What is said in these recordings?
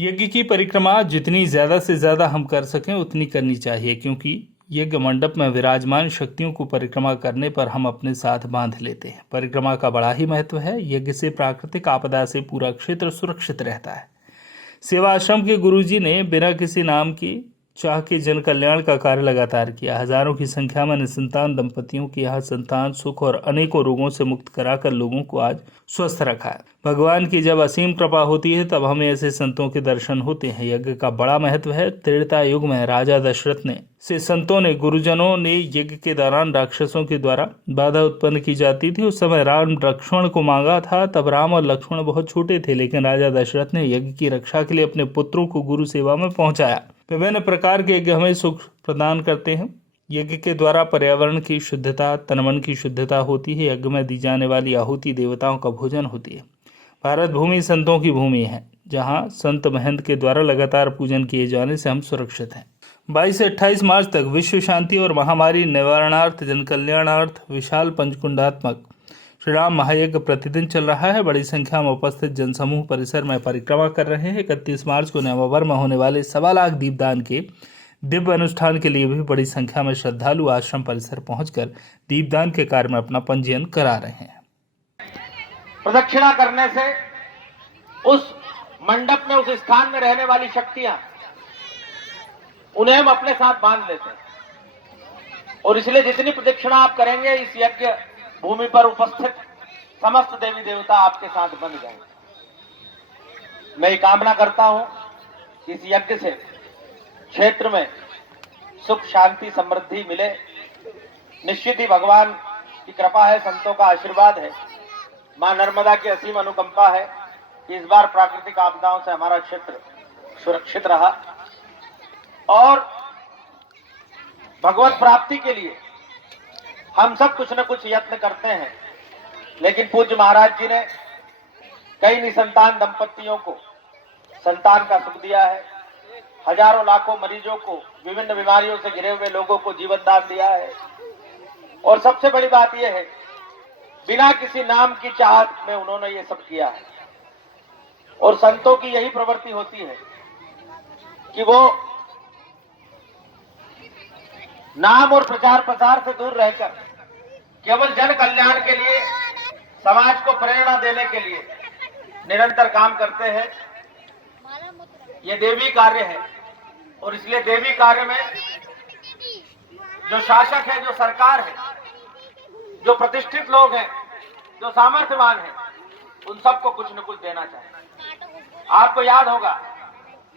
यज्ञ की परिक्रमा जितनी ज्यादा से ज्यादा हम कर सकें उतनी करनी चाहिए, क्योंकि यज्ञ मंडप में विराजमान शक्तियों को परिक्रमा करने पर हम अपने साथ बांध लेते हैं। परिक्रमा का बड़ा ही महत्व है। यज्ञ से प्राकृतिक आपदा से पूरा क्षेत्र सुरक्षित रहता है। सेवा आश्रम के गुरुजी ने बिना किसी नाम की चाह के जन कल्याण का कार्य लगातार किया। हजारों की संख्या में निसंतान दंपतियों की यहाँ संतान सुख और अनेकों रोगों से मुक्त कराकर लोगों को आज स्वस्थ रखा है। भगवान की जब असीम कृपा होती है तब हमें ऐसे संतों के दर्शन होते हैं। यज्ञ का बड़ा महत्व है। त्रेता युग में राजा दशरथ ने से संतों ने गुरुजनों ने यज्ञ के दौरान राक्षसों के द्वारा बाधा उत्पन्न की जाती थी। उस समय राम लक्ष्मण को मांगा था। तब राम और लक्ष्मण बहुत छोटे थे, लेकिन राजा दशरथ ने यज्ञ की रक्षा के लिए अपने पुत्रों को गुरु सेवा में पहुंचाया। विभिन्न प्रकार के यज्ञ हमें सुख प्रदान करते हैं। यज्ञ के द्वारा पर्यावरण की शुद्धता, तन मन की शुद्धता होती है। यज्ञ में दी जाने वाली आहुति देवताओं का भोजन होती है। भारत भूमि संतों की भूमि है, जहां संत महंत के द्वारा लगातार पूजन किए जाने से हम सुरक्षित हैं। 22 से 28 मार्च तक विश्व शांति और महामारी निवारणार्थ जन कल्याणार्थ विशाल पंचकुंडात्मक श्री राम महायज्ञ प्रतिदिन चल रहा है। बड़ी संख्या में उपस्थित जनसमूह परिसर में परिक्रमा कर रहे हैं। 31 मार्च को नवंबर में होने वाले 1.25 लाख दीपदान के दिव्य अनुष्ठान के लिए भी बड़ी संख्या में श्रद्धालु आश्रम परिसर पहुंचकर दीपदान के कार्य में अपना पंजीयन करा रहे हैं। प्रदक्षिणा करने से उस मंडप में, उस स्थान में रहने वाली शक्तियां, उन्हें हम अपने साथ बांध लेते हैं। और इसलिए जितनी प्रदक्षिणा आप करेंगे, इस यज्ञ भूमि पर उपस्थित समस्त देवी देवता आपके साथ बन जाएंगे। मैं ये कामना करता हूं कि इस यज्ञ से क्षेत्र में सुख, शांति, समृद्धि मिले। निश्चित ही भगवान की कृपा है, संतों का आशीर्वाद है, मां नर्मदा की असीम अनुकंपा है कि इस बार प्राकृतिक आपदाओं से हमारा क्षेत्र सुरक्षित रहा। और भगवत प्राप्ति के लिए हम सब कुछ न कुछ यत्न करते हैं, लेकिन पूज्य महाराज जी ने कई निसंतान दंपतियों को संतान का सुख दिया है। हजारों लाखों मरीजों को, विभिन्न बीमारियों से घिरे हुए लोगों को जीवन दान दिया है। और सबसे बड़ी बात यह है, बिना किसी नाम की चाहत में उन्होंने ये सब किया है। और संतों की यही प्रवृत्ति होती है कि वो नाम और प्रचार प्रसार से दूर रहकर केवल जन कल्याण के लिए, समाज को प्रेरणा देने के लिए निरंतर काम करते हैं। ये देवी कार्य है। और इसलिए देवी कार्य में जो शासक है, जो सरकार है, जो प्रतिष्ठित लोग हैं, जो सामर्थ्यवान हैं, उन सबको कुछ न कुछ देना चाहिए। आपको याद होगा,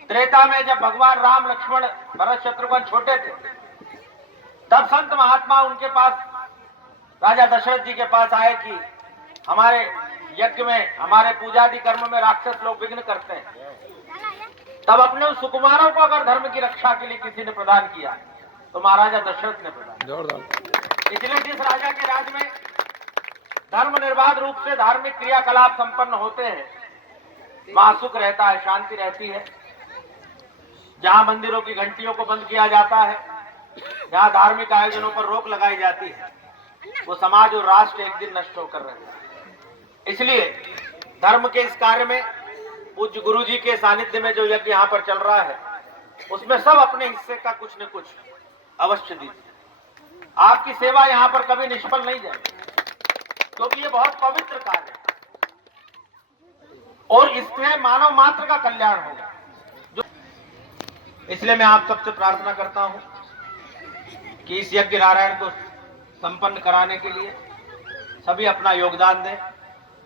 त्रेता में जब भगवान राम, लक्ष्मण, भरत, शत्रुघ्न छोटे थे, तब संत महात्मा उनके पास, राजा दशरथ जी के पास आए कि हमारे यज्ञ में, हमारे पूजादि कर्म में राक्षस लोग विघ्न करते हैं। तब अपने उस सुकुमारों को अगर धर्म की रक्षा के लिए किसी ने प्रदान किया तो महाराजा दशरथ ने प्रदान। इसलिए जिस राजा के राज में धर्म निर्बाध रूप से धार्मिक क्रियाकलाप संपन्न होते हैं, वहां सुख रहता है, शांति रहती है। जहां मंदिरों की घंटियों को बंद किया जाता है, जहां धार्मिक आयोजनों पर रोक लगाई जाती है, वो समाज और राष्ट्र एक दिन नष्ट होकर रहता है। इसलिए धर्म के इस कार्य में पूज्य गुरु जी के सानिध्य में जो यज्ञ यहाँ पर चल रहा है, उसमें सब अपने हिस्से का कुछ न कुछ अवश्य दीजिए। आपकी सेवा यहाँ पर कभी निष्फल नहीं जाएगी, क्योंकि ये बहुत पवित्र कार्य है और इसमें मानव मात्र का कल्याण होगा। इसलिए मैं आप सबसे प्रार्थना करता हूं कि इस यज्ञ नारायण को संपन्न कराने के लिए सभी अपना योगदान दें।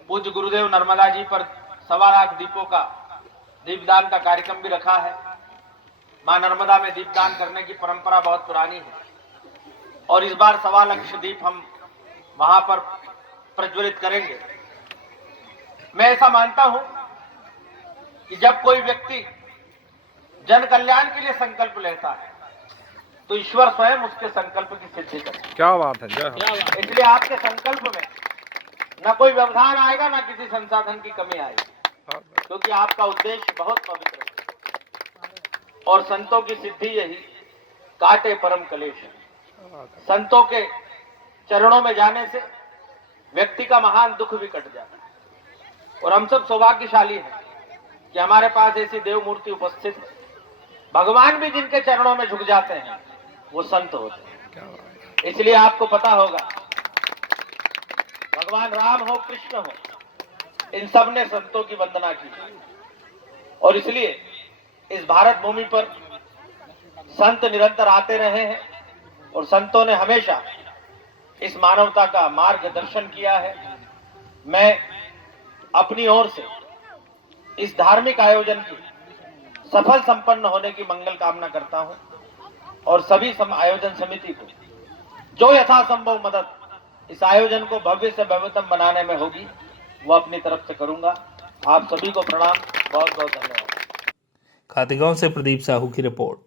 पूज्य गुरुदेव नर्मदा जी पर 1.25 लाख दीपों का दीपदान का कार्यक्रम भी रखा है। मां नर्मदा में दीपदान करने की परंपरा बहुत पुरानी है और इस बार 1.25 लाख दीप हम वहां पर प्रज्वलित करेंगे। मैं ऐसा मानता हूं कि जब कोई व्यक्ति जन कल्याण के लिए संकल्प लेता है तो ईश्वर स्वयं उसके संकल्प की सिद्धि करता है। क्या बात है, जय हो। इसलिए आपके संकल्प में न कोई व्यवधान आएगा, न किसी संसाधन की कमी आएगी, क्योंकि आपका उद्देश्य बहुत पवित्र है। और संतों की सिद्धि यही काटे परम कलेश है। संतों के चरणों में जाने से व्यक्ति का महान दुख भी कट जाता है। और हम सब सौभाग्यशाली हैं कि हमारे पास ऐसी देव मूर्ति उपस्थित है। भगवान भी जिनके चरणों में झुक जाते हैं वो संत होते हैं। इसलिए आपको पता होगा, भगवान राम हो, कृष्ण हो, इन सब ने संतों की वंदना की और इसलिए इस भारत भूमि पर संत निरंतर आते रहे हैं और संतों ने हमेशा इस मानवता का मार्गदर्शन किया है। मैं अपनी ओर से इस धार्मिक आयोजन की सफल संपन्न होने की मंगल कामना करता हूं और सभी आयोजन समिति को जो यथासंभव मदद इस आयोजन को भव्य से भव्यतम बनाने में होगी वो अपनी तरफ से करूंगा। आप सभी को प्रणाम, बहुत बहुत धन्यवाद। खातेगांव से प्रदीप साहू की रिपोर्ट।